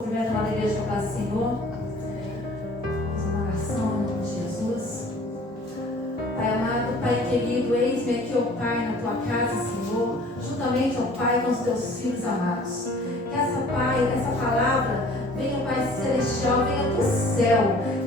Primeiro, na igreja com a paz do Senhor. Vamos uma oração em nome de Jesus. Pai amado, Pai querido, eis-me aqui, ó Pai, na tua casa, Senhor, juntamente, ó Pai, com os teus filhos amados. Que essa, Pai, essa palavra venha, Pai celestial, venha do céu,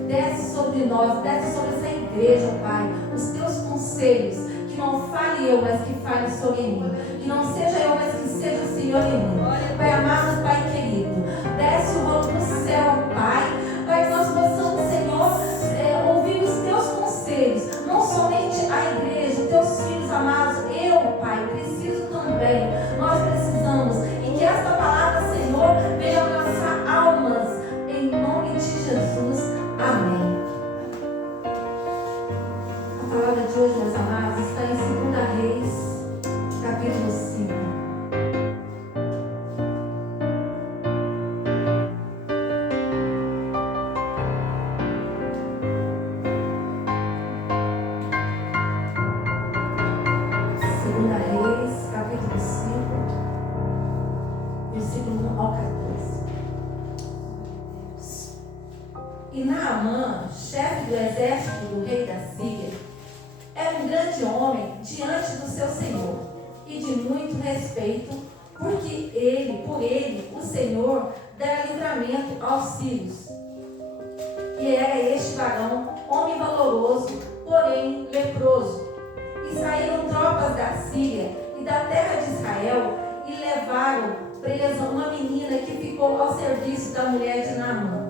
desce sobre nós, desce sobre essa igreja, ó Pai, os teus conselhos, que não fale eu, mas que fale sobre mim, que não seja eu, mas que seja o Senhor em mim. Pai amado, Pai querido, desce o rolo do céu, Pai, para que nós possamos, Senhor, ouvir os teus conselhos, não somente a igreja, teus filhos amados, eu, Pai, preciso também, nós precisamos, e que esta palavra, Senhor, venha alcançar almas, em nome de Jesus, amém. A palavra de hoje, meus amados, está em 2 Reis, capítulo 5. E Naamã, chefe do exército do rei da Síria, era um grande homem diante do seu senhor e de muito respeito, porque por ele, o Senhor dera livramento aos sírios. E era este varão, homem valoroso, porém leproso. E saíram tropas da Síria e da terra de Israel e levaram presa uma menina que ficou ao serviço da mulher de Naamã.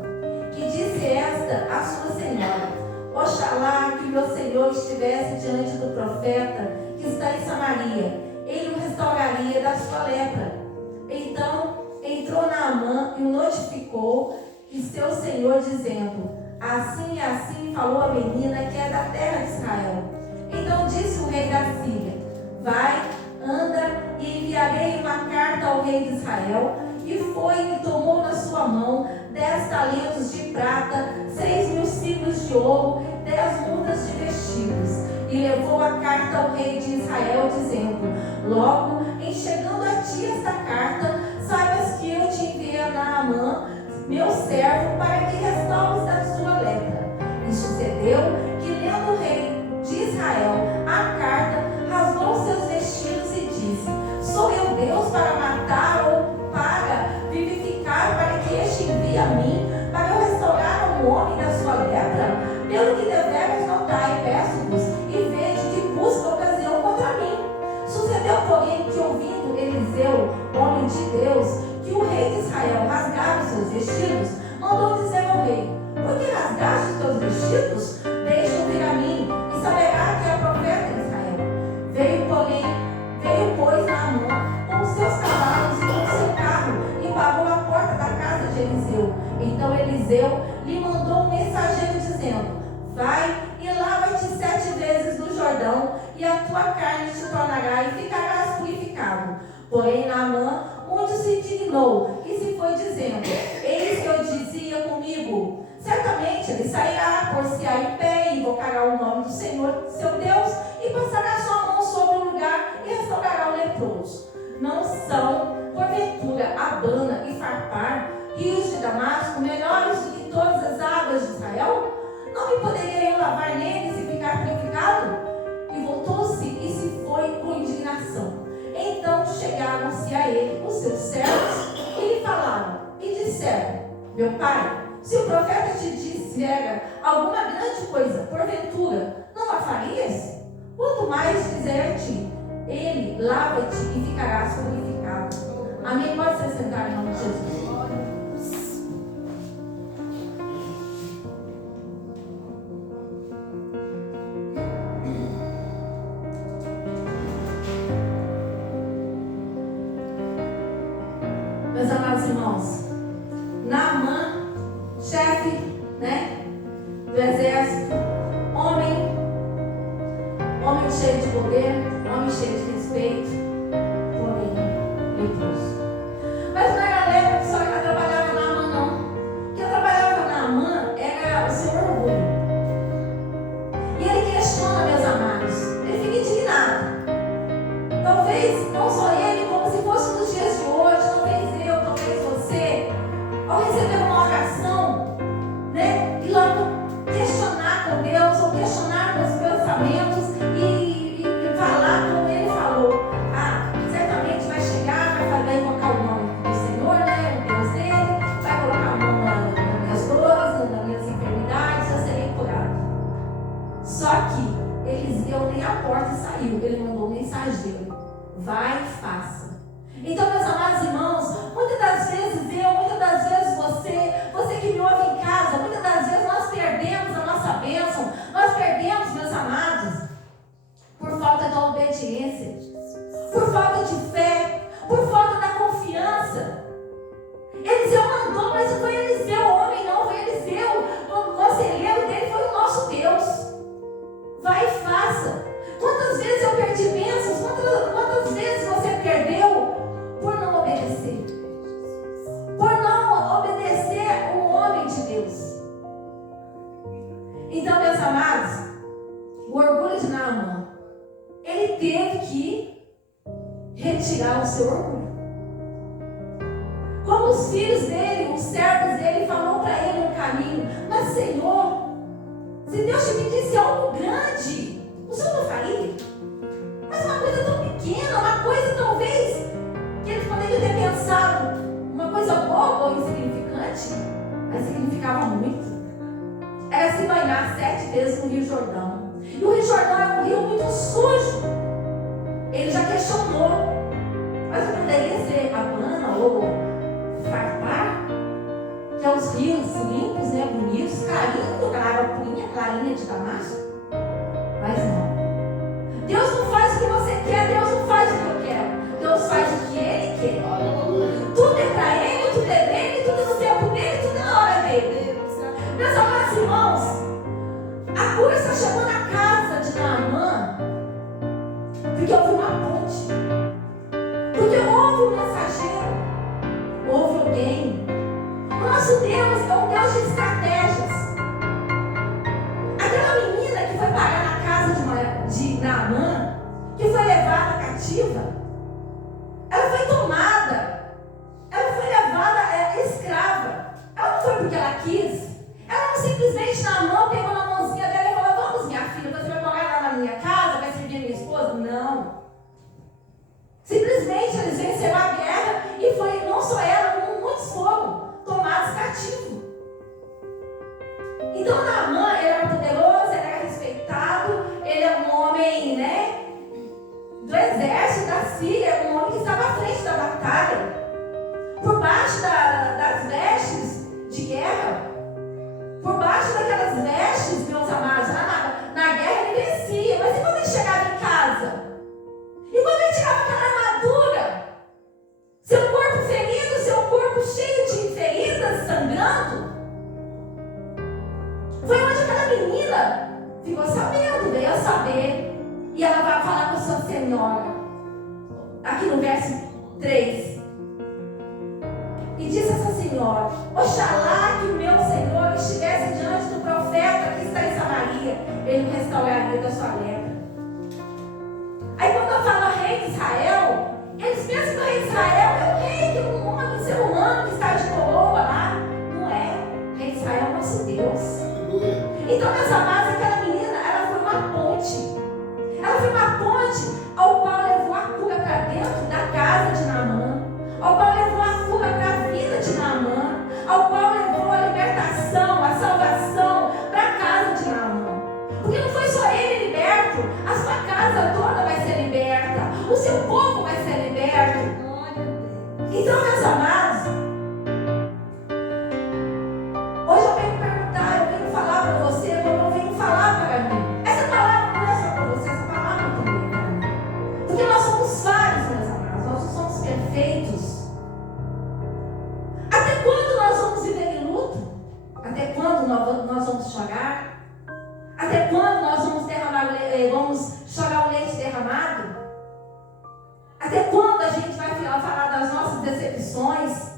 E disse esta à sua senhora: oxalá que o meu senhor estivesse diante do profeta que está em Samaria, ele o restauraria da sua lepra. Então entrou Naamã e o notificou e seu senhor, dizendo: assim e assim falou a menina que é da terra de Israel. Então disse o rei da Síria: vai, anda, e enviarei uma carta ao rei de Israel. E foi e tomou na sua mão 10 talentos de prata, 6.000 ciclos de ouro, 10 mudas de vestidos. E levou a carta ao rei de Israel, dizendo: logo, em chegando a ti esta carta, saibas que eu te enviei a Naamã, meu servo, para que restaures da sua lepra. E sucedeu que, lendo o rei de Israel a carta, rasgou seus vestidos e disse: sou eu Deus para matar ou para vivificar, para que este envie a mim, para eu restaurar ao homem da sua lepra? Pelo que deveras notai, peço-vos, e vede que busca ocasião contra mim. Sucedeu, porém, que ouvindo Eliseu, homem de Deus, que o rei de Israel rasgara os seus vestidos, mandou dizer ao rei: por que rasgaste os teus vestidos? Deixa-o vir a mim, e saberá que é profeta de Israel. Veio, pois, Naamã com os seus cavalos e com o seu carro, e parou à porta da casa de Eliseu. Então Eliseu lhe mandou um mensageiro dizendo: vai e lava-te 7 vezes no Jordão, e a tua carne te tornará e ficarás purificado. Porém Naamã muito se indignou e se foi dizendo: eis que eu dizia comigo, certamente ele sairá, pôr-se-á em pé, e invocará o nome do Senhor, seu Deus, e passará sua mão sobre o lugar e restaurará o leproso. Não são, porventura, Abana e Farpar, rios de Damasco, melhores do que todas as águas de Israel? Não me poderia eu lavar neles e ficar purificado? E voltou-se e se foi com indignação. Então chegaram-se a ele os seus servos e lhe falaram e disseram: meu pai, se o profeta te disser alguma grande coisa, porventura, não a farias? Quanto mais dizer a ti, ele lava-te e ficarás purificado. Amém? Pode se sentar em nome de Jesus. Meus amados irmãos, Naamã, chefe, do exército, homem cheio de poder, homem cheio de respeito, porém leproso. Mas não era lepra que só mensageiro. Vai e faça. Então, meus amados irmãos, muitas das vezes muitas das vezes você que me ouve em casa, muitas das vezes nós perdemos a nossa bênção, nós perdemos, meus amados, por falta de obediência, por falta de fé, por falta da confiança. Eliseu mandou, mas não foi Eliseu, o homem não, foi Eliseu. O conselheiro dele foi o nosso Deus. Vai e faça. Quantas vezes eu perdi bênçãos? Quantas vezes você perdeu por não obedecer? Por não obedecer o homem de Deus. Então, meus amados, o orgulho de Naamã, ele teve que retirar o seu orgulho. Como os filhos dele, os servos dele, falou para ele no caminho: mas Senhor, se Deus te pedisse algo grande, o Senhor não faria? Mas uma coisa tão pequena, uma coisa talvez que ele poderia ter pensado, uma coisa boba ou insignificante, mas significava muito. Era se banhar 7 vezes no Rio Jordão. E o Rio Jordão é um rio muito sujo. Ele já questionou, mas não poderia ser Abana ou Farpar, que é os rios limpos, né, bonitos, clarinho, água purinha, clarinha de Damasco. Mas não. Deus não faz o que você quer, Deus não faz o que eu quero. Deus faz o que Ele quer. Tudo é para Ele, tudo é dele, tudo no tempo dele, tudo na hora dele. Meus amados irmãos, a cura está chegando à casa de Naamã, porque houve uma ponte, porque houve um mensageiro, houve alguém. O nosso Deus é um Deus de estratégias. Aquela menina que foi parar na casa de Naamã, que foi levada cativa, ela foi tomada, ela foi levada escrava. Ela não foi porque ela quis. Ela não simplesmente Naamã pegou na mãozinha dela e falou: vamos, minha filha, você vai morar lá na minha casa, vai servir minha esposa? Não. Simplesmente eles venceram a guerra e foi, não só ela, como muitos foram tomados cativos. Então Naamã, ele era poderoso, ele era respeitado, ele é um homem, né, do exército da Síria, um homem que estava à frente da batalha. Por baixo das vestes de guerra, por baixo daquelas vestes, meus amados, na guerra ele vencia. Mas e quando ele chegava em casa? E quando ele tirava aquela armadura? Seu corpo ferido, seu corpo cheio de feridas, sangrando? Foi onde aquela menina ficou sabendo, veio a saber. E ela vai falar com a sua senhora. Aqui no verso 3. E disse essa senhora: oxalá que o meu Senhor estivesse diante do profeta que está em Samaria, ele o restauraria da sua lepra. Aí quando ela fala rei de Israel, eles pensam que o rei de Israel é o rei, que é um ser humano que está de coroa lá. Não é. O rei de Israel é o nosso Deus. Então, meus amados, aquela menina, ela foi uma ponte. Ela foi uma ponte ao qual levou a cura para dentro da casa de Naamã, ao qual levou a cura para a vida de Naamã, ao qual levou a libertação, a salvação para a casa de Naamã. Porque não foi só ele liberto, a sua casa toda vai ser liberta, o seu povo vai ser liberto. Então, meus amados, hoje eu venho perguntar, eu venho falar para você, como eu venho falar para mim. Essa palavra não é só para você, essa palavra também é para mim. Porque nós somos falhos, meus amados, nós não somos perfeitos. Até quando nós vamos viver em luto? Até quando nós vamos chorar? Até quando nós vamos chorar o leite derramado? Até quando a gente vai falar das nossas decepções?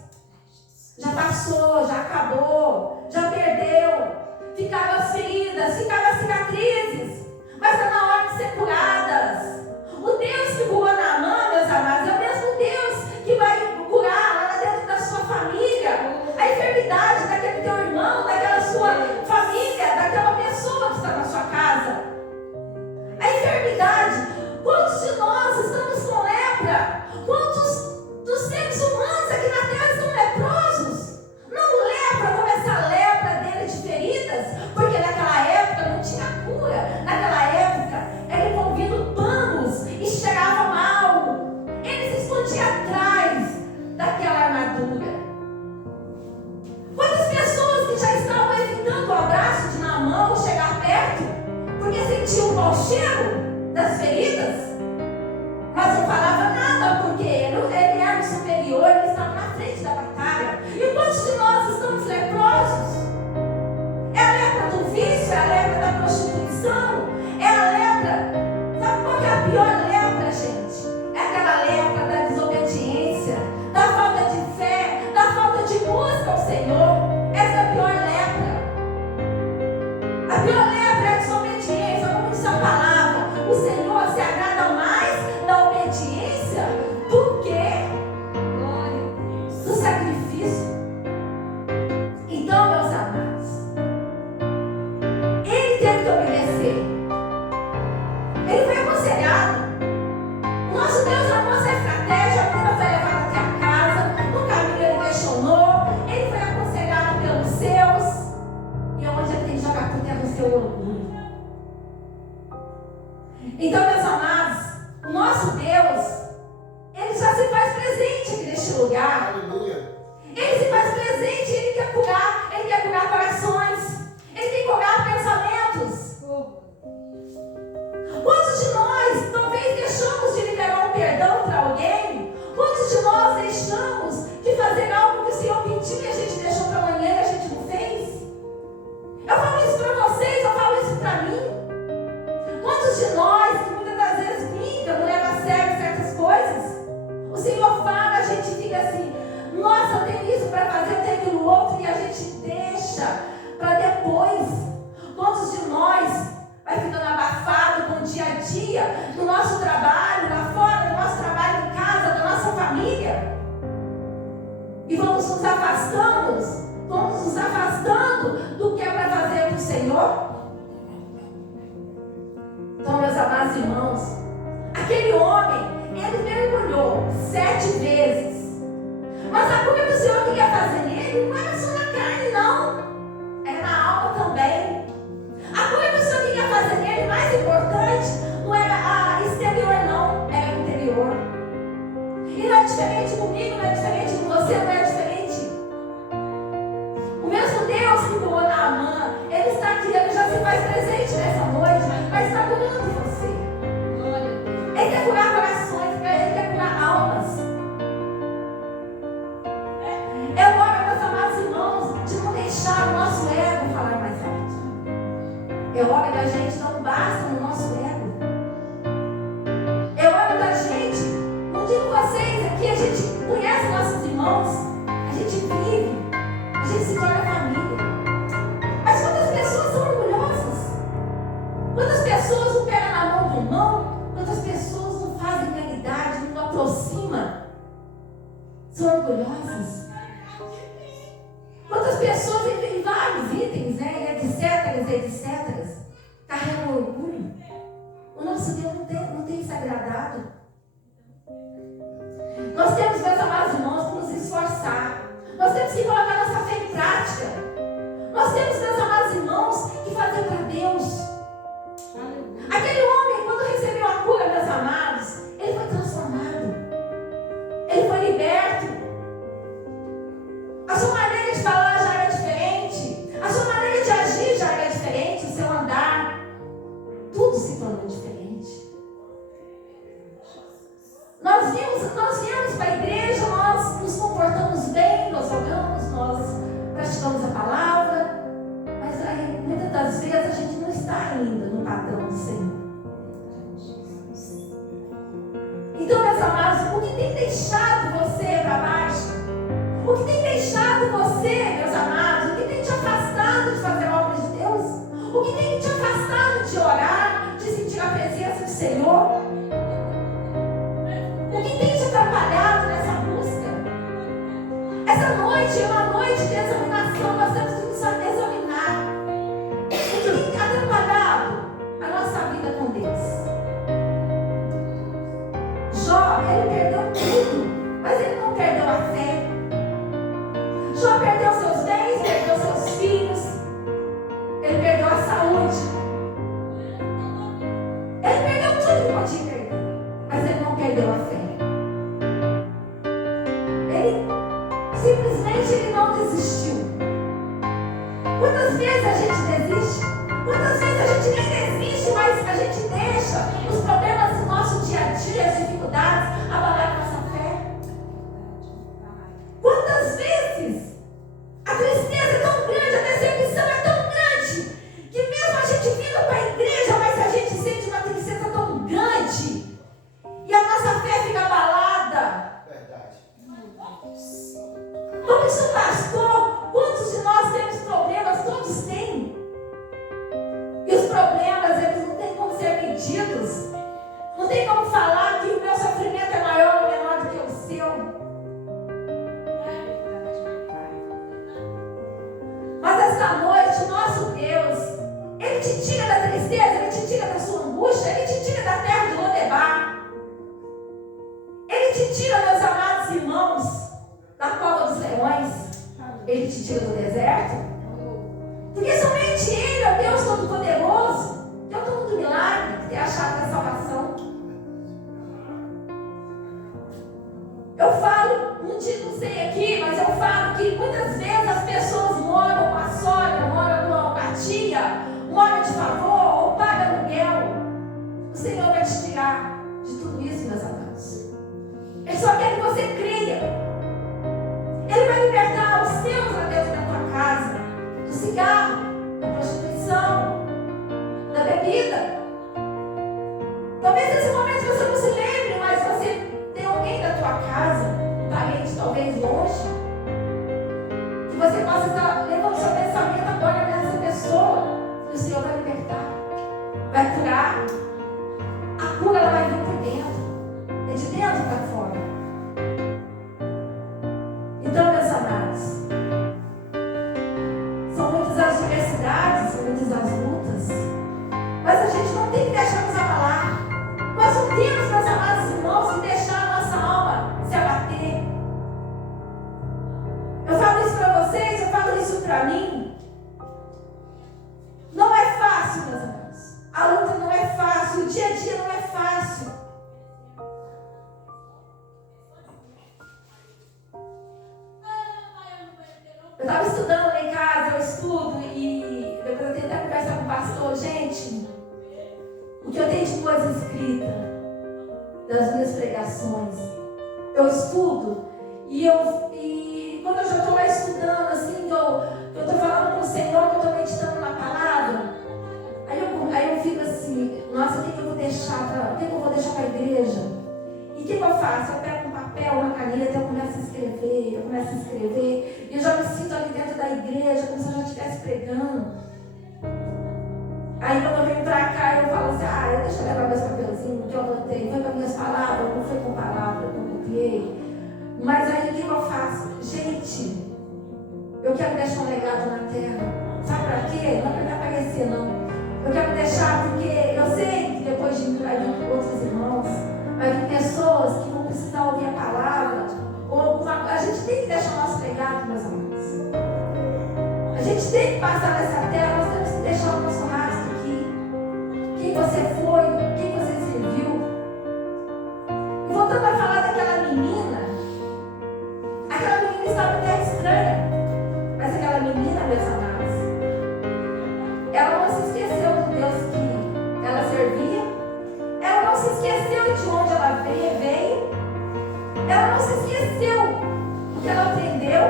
Já passou, já acabou, já perdeu. Ficaram as feridas, ficaram as cicatrizes, mas está na hora de ser curadas. O Deus que curou Naamã, meus amados, é o mesmo Deus que vai curar lá dentro da sua família a enfermidade daquele teu irmão, daquela sua família, daquela pessoa que está na sua casa. A enfermidade. Quantos de nós estamos com lepra? Quantos dos seres humanos aqui na terra estão leprosos? Não lepra como essa lepra sentiu o mau cheiro das feridas, mas não falava nada, porque ele era o superior, ele estava na frente da batalha. E quantos de nós estamos leprosos? É a lepra do vício, é a lepra da prostituição, é a lepra. Sabe qual que é a pior lepra, gente? É aquela lepra da desobediência, da falta de fé, da falta de busca ao Senhor. Essa é a pior lepra. A pior lepra é a desobediência, como diz a palavra. O Senhor se agrada mais da obediência do que do sacrifício. Então, meus amados, ele teve que obedecer. Ele foi aconselhado. O nosso Deus amou essa estratégia. A menina foi levada até a casa. No caminho ele questionou. Ele foi aconselhado pelos seus. E onde ele tem que jogar por terra o seu orgulho. Então, meus amados, o nosso Deus, ele já se faz presente aqui neste lugar. Aleluia. Ele se faz presente, ele quer curar corações, ele quer curar pensamentos. Quantos de nós talvez deixamos de liberar um perdão para alguém? Quantos de nós deixamos de fazer algo que o Senhor pediu e a gente deixou para amanhã e a gente não fez? Eu falo isso para vocês, eu falo isso para mim. Quantos de nós, que muitas das vezes brinca, não leva a sério certas coisas, o Senhor fala, a gente fica assim, nossa, eu tenho isso para fazer, eu tenho aquilo outro, e a gente deixa para depois. Quantos de nós vai ficando abafado com o dia a dia, do nosso trabalho, lá fora, do nosso trabalho em casa, da nossa família, e vamos nos afastando do que é para fazer para o Senhor? Então, meus amados irmãos, aquele homem, ele mergulhou 7 vezes. Mas a culpa que o Senhor queria fazer nele não era só na carne, não. Era na alma também. A culpa que o Senhor queria fazer nele, mais importante, não era a exterior, não. Era o interior. E não é diferente comigo, não é diferente com você, não é diferente. O mesmo Deus que curou Naamã, ele está aqui, ele já se faz presente nessa noite, mas está curando você. Ele quer curar corações, ele quer curar almas. Eu oro, meus amados irmãos, de não deixar o nosso ego falar mais alto. Eu oro da gente não basta no nosso ego. Eu oro da gente, não digo vocês aqui, a gente conhece nossos irmãos, a gente vive, a gente se torna família. Mas quantas pessoas são orgulhosas? Quantas pessoas não pegam na mão do irmão? Quantas pessoas não fazem caridade, não aproximam? São orgulhosas. Quantas pessoas em vários itens, né, etc, carregam orgulho? O nosso Deus não tem se agradado. Nós temos, meus amados irmãos, que nos esforçar. Nós temos que colocar nossa fé em prática. Nós temos, meus amados irmãos, que fazer para Deus. Aquele homem, quando recebeu a cura, meus amados, ele foi transformado. Ele foi liberto. A sua maneira de falar já era diferente. A sua maneira de agir já era diferente. O seu andar, tudo se tornou diferente. Nós viemos para a igreja, nós nos comportamos bem, nós oramos, nós praticamos a palavra, mas aí, muitas das vezes a gente não está ainda no padrão do Senhor. Então, meus amados, o que tem deixado você para baixo? O que tem deixado você, meus amados, o que tem te afastado de fazer a obra de Deus? O que tem te afastado de orar, de sentir a presença do Senhor? O que tem te atrapalhado nessa busca? Essa noite é uma noite de examinação, nós temos que nos examinar. O que tem atrapalhado a nossa vida com Deus? Jó, ele perdeu tudo, mas ele não perdeu a fé. Jó perdeu seus bens, perdeu seus filhos, ele perdeu a saúde, ele perdeu tudo que podia perder, mas ele não perdeu a fé. Simplesmente ele não desistiu. Quantas vezes a gente desiste? Quantas vezes a gente nem desiste, mas esta noite, o nosso Deus, Ele te tira da tristeza, Ele te tira da sua angústia, Ele te tira da terra de Lodebar. Ele te tira, meus amados irmãos, da cova dos leões. Ele te tira do deserto. Porque somente Ele é o Deus Todo-Poderoso, que é o dono do milagre, que tem a chave da salvação. Eu falo, não sei aqui, mas eu falo que muitas vezes as pessoas moram com a sogra, moram com a tia, moram de favor ou pagam aluguel. O Senhor vai te tirar de tudo isso, meus amados. Ele só quer que você creia. Ele vai libertar os seus lá dentro da tua casa, do cigarro, da prostituição, da bebida. Talvez nesse momento você não se lembre, mas você tem alguém da tua casa, um parente talvez longe, que você possa estar levando seu pensamento agora nessa pessoa, e o Senhor vai libertar, vai curar. A cura ela vai vir por dentro, é de dentro para fora. Então, meus amados, são muitas as diversidades, são muitas as lutas, mas a gente não tem que deixar nos abalar. Nós não temos, meus amados irmãos, que deixar a nossa alma se abater. Eu falo isso para vocês, eu falo isso para mim. Não é fácil, meus amados. A luta não é fácil, o dia a dia não é fácil. Eu estava estudando lá em casa, eu estudo e depois eu tentei conversar com o pastor. Gente, o que eu tenho de coisa escrita das minhas pregações, eu estudo e quando eu já estou lá estudando, assim, eu estou falando com o Senhor, que eu estou meditando na palavra, aí eu fico assim, nossa, o que eu vou deixar para a igreja? E o que eu faço? Eu pego um papel, uma caneta, eu começo a escrever, e eu já me sinto ali dentro da igreja, como se eu já estivesse pregando. Aí quando eu venho pra cá, eu falo assim, deixa eu levar meus papelzinhos, que eu anotei, foi com as minhas palavras, não foi com palavras, eu não copiei. Mas aí o que eu faço? Gente, eu quero deixar um legado na terra. Sabe pra quê? Não é pra me aparecer, não. Eu quero deixar porque eu sei que depois de mim vai vir outros irmãos, vai vir pessoas que vão precisar ouvir a palavra, a gente tem que deixar o nosso legado, meus amados. A gente tem que passar nessa terra, nós temos que deixar o nosso rastro aqui. Quem você foi, quem você serviu. E voltando a falar daquela menina estava até estranha, mas aquela menina, meus amados, ela não se esqueceu do Deus que ela servia, ela não se esqueceu de onde ela veio, ela não se esqueceu do que ela aprendeu,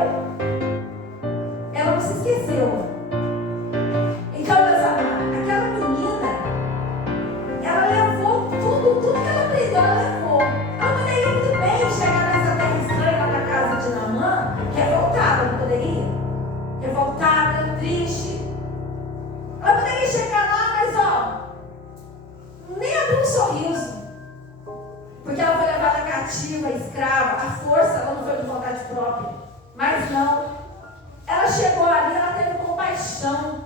ela não se esqueceu. Então, meus amados, aquela menina, ela levou tudo que ela aprendeu, ela levou. Ela poderia muito bem chegar nessa terra estranha lá na casa de Naamã, revoltada, não poderia? Revoltada, triste. Ela poderia chegar lá, mas nem abriu um sorriso. Porque ela foi levada cativa, escrava, a força ela não foi de vontade própria. Mas não. Ela chegou ali, ela teve compaixão.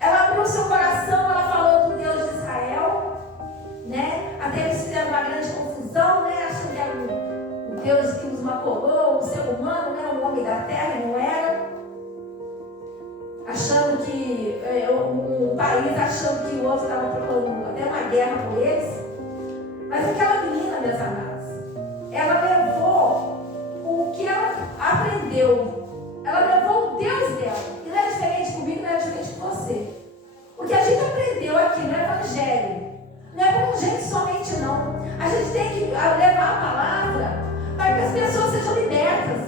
Ela abriu seu coração, ela falou do Deus de Israel, né? Até eles fizeram uma grande confusão, né? Achando que era o Deus que os maculou, o ser humano, né? O homem da terra, e não era. Achando que um país achando que o outro estava procurando até uma guerra por eles. Mas aquela menina, meus amados, ela levou o que ela aprendeu. Ela levou o Deus dela. E não é diferente comigo, não é diferente com você. O que a gente aprendeu aqui no Evangelho não é com gente somente, não. A gente tem que levar a palavra para que as pessoas sejam libertas.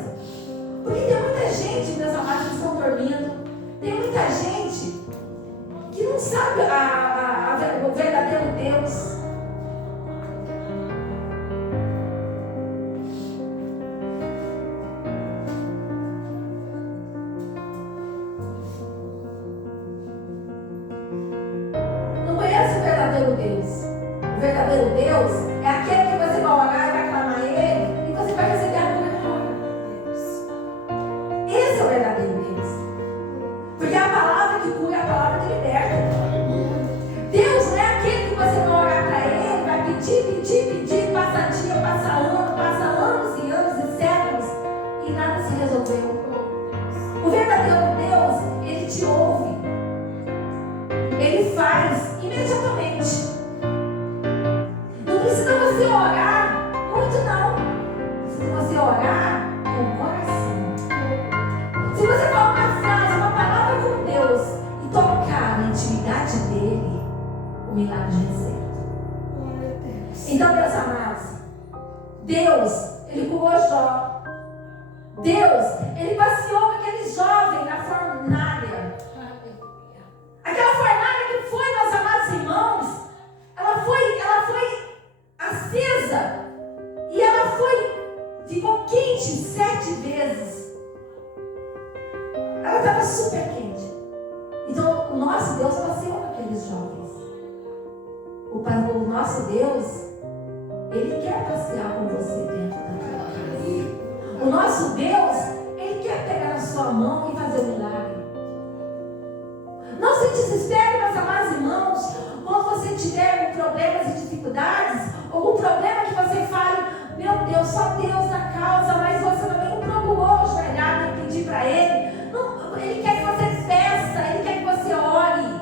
Porque tem muita gente, meus amados, que estão dormindo. Tem muita gente que não sabe o verdadeiro Deus. o milagre já é certo. Então, meus amados, Deus, Ele curou Jó. Deus, Ele passeou com aquele jovem na fornalha. Aquela fornalha que foi, meus amados irmãos, ela foi acesa e ela ficou quente 7 vezes. Ela estava super quente. Então, o nosso Deus passeou com aqueles jovens. O nosso Deus, Ele quer passear com você dentro da tua casa. O nosso Deus, Ele quer pegar na sua mão e fazer um milagre. Não se desespere, meus amados irmãos, quando você tiver problemas e dificuldades, algum problema que você fale, meu Deus, só Deus na causa, mas você também não procurou ajoelhar e pedir para Ele. Não, Ele quer que você peça, Ele quer que você ore,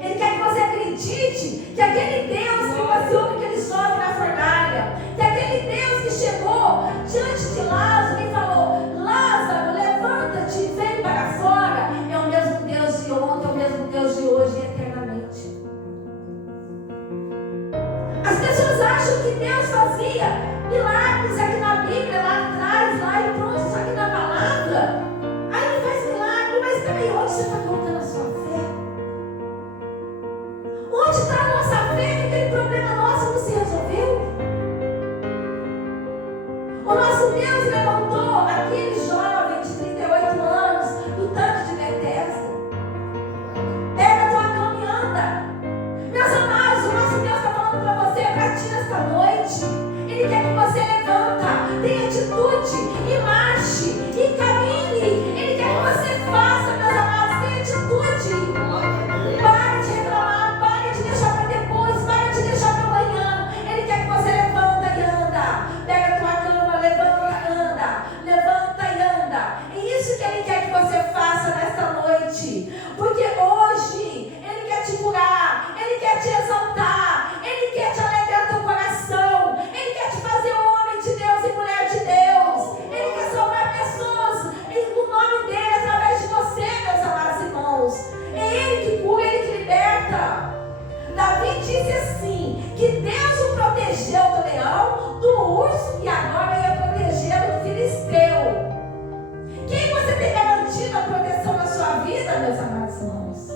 Ele quer que você acredite que aquele Deus que passeou com aquele jovem na fornalha, que aquele Deus que chegou diante de Lázaro e falou, Lázaro, levanta-te e vem para fora, é o mesmo Deus de ontem, é o mesmo Deus de hoje e eternamente. As pessoas acham que Deus fazia milagres aqui na Bíblia, lá atrás, lá e pronto, só que na palavra. Aí Ele faz milagre, mas peraí, onde você está colocando a sua fé? Onde está a nossa fé que aquele problema nosso não se resolveu? O nosso Deus levantou aquele jovem de 38 anos do tanque de Betesda. Pega a tua cama e anda. Meus amados, o nosso Deus está falando para você, para ti nesta noite. Ele quer que você levanta, tenha atitude e marche e caminhe. Ele quer que você faça, meus amados, tenha atitude. Pare de reclamar, pare de deixar para depois, pare de deixar para amanhã. Ele quer que você levanta e anda. Pega a tua cama, levanta, anda. Levanta e anda. É isso que Ele quer que você faça nesta noite. Porque hoje Ele quer te curar, Ele quer te exaltar, Ele quer te alegrar teu coração, Ele quer te fazer homem de Deus e mulher de Deus. Ele quer salvar pessoas no nome dEle, através de você, meus amados irmãos. É Ele que cura, Ele que liberta. Davi disse assim, que Deus o protegeu do leão, do urso e agora ia protegê-lo do filisteu. Quem você tem garantido a proteção na sua vida, meus amados irmãos?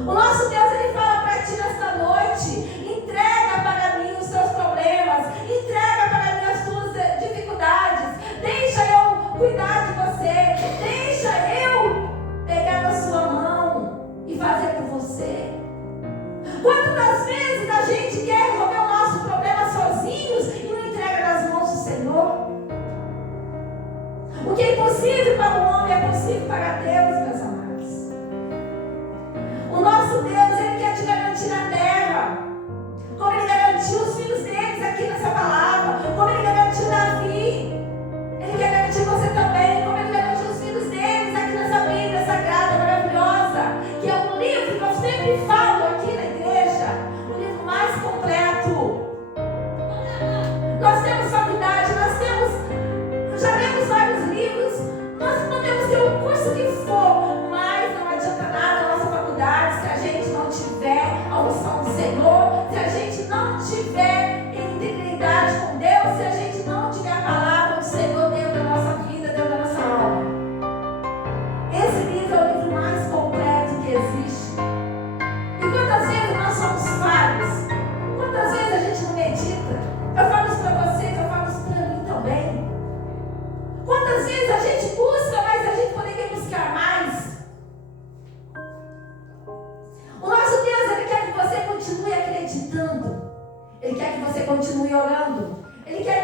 O nosso Deus, Ele fala para ti nesta noite, entrega para mim os seus problemas, entrega para mim as suas dificuldades, deixa eu cuidar de você, deixa eu pegar na sua mão e fazer por você. Quantas vezes a gente quer resolver o nosso problema sozinhos e não entrega nas mãos do Senhor? O que é impossível para o homem é possível para Deus, meus amados. O nosso Deus, Ele quer te garantir na terra, como Ele garantiu os filhos deles aqui nessa palavra, como Ele garantiu Davi. Ele quer garantir você também, como Ele garantiu os filhos deles aqui nessa Bíblia sagrada, maravilhosa, que é um livro que eu sempre falo aqui na igreja, o livro mais completo. Nós temos faculdade, já lemos vários livros, nós podemos ter o curso que for, mas não adianta nada a nossa faculdade se a gente não tiver a unção do Senhor, se a gente não tiver integridade com Deus, se a gente não tiver a palavra do Senhor dentro da nossa vida, dentro da nossa alma. Esse livro é o livro mais completo que existe. E quantas vezes nós somos falhos? Quantas vezes a gente não medita? Eu falo isso para vocês, eu falo isso para mim também. Quantas vezes a gente busca, mas a gente poderia buscar mais? O nosso Deus, Ele quer que você continue acreditando. Ele quer que você continue orando. Ele quer